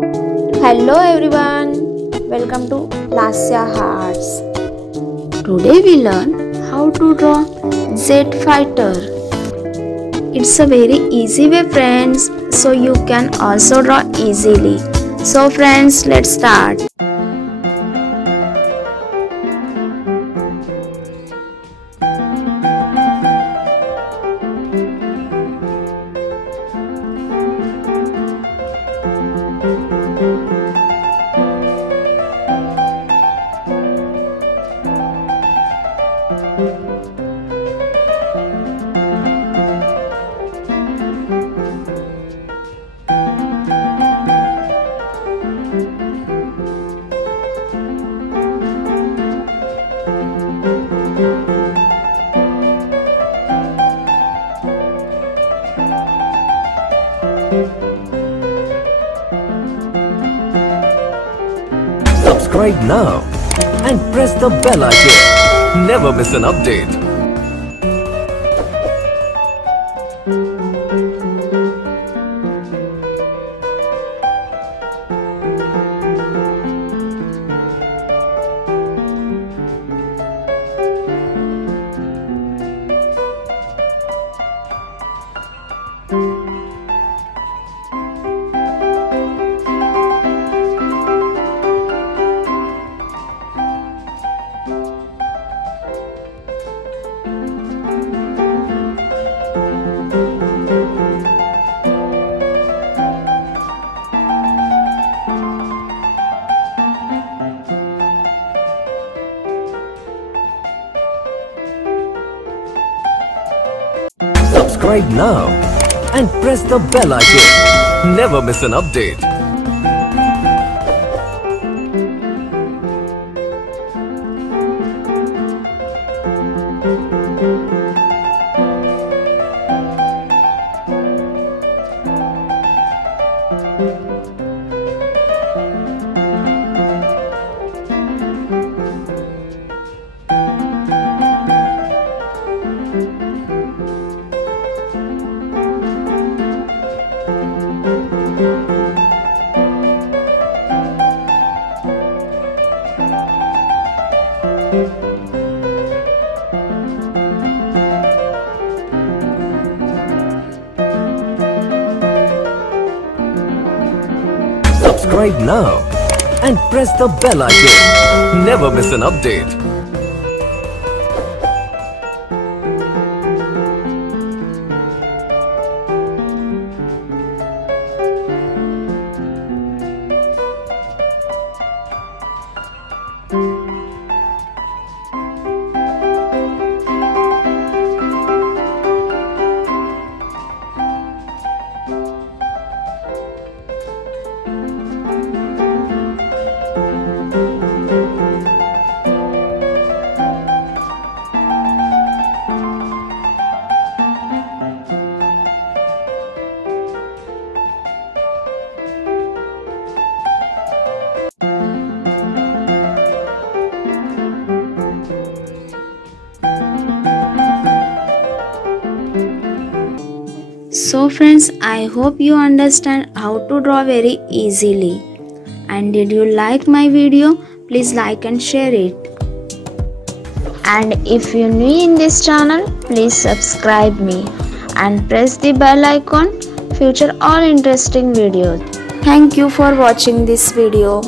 Hello everyone, welcome to Lasya Hearts. Today we learn how to draw jet fighter. It's a very easy way friends, so you can also draw easily. So friends, let's start. Subscribe now and press the bell icon. Never miss an update. Subscribe now and press the bell icon. Never miss an update. Subscribe now and press the bell icon. Never miss an update. So friends, I hope you understand how to draw very easily. And did you like my video? Please like and share it. And if you're new in this channel, please subscribe me and press the bell icon future all interesting videos. Thank you for watching this video.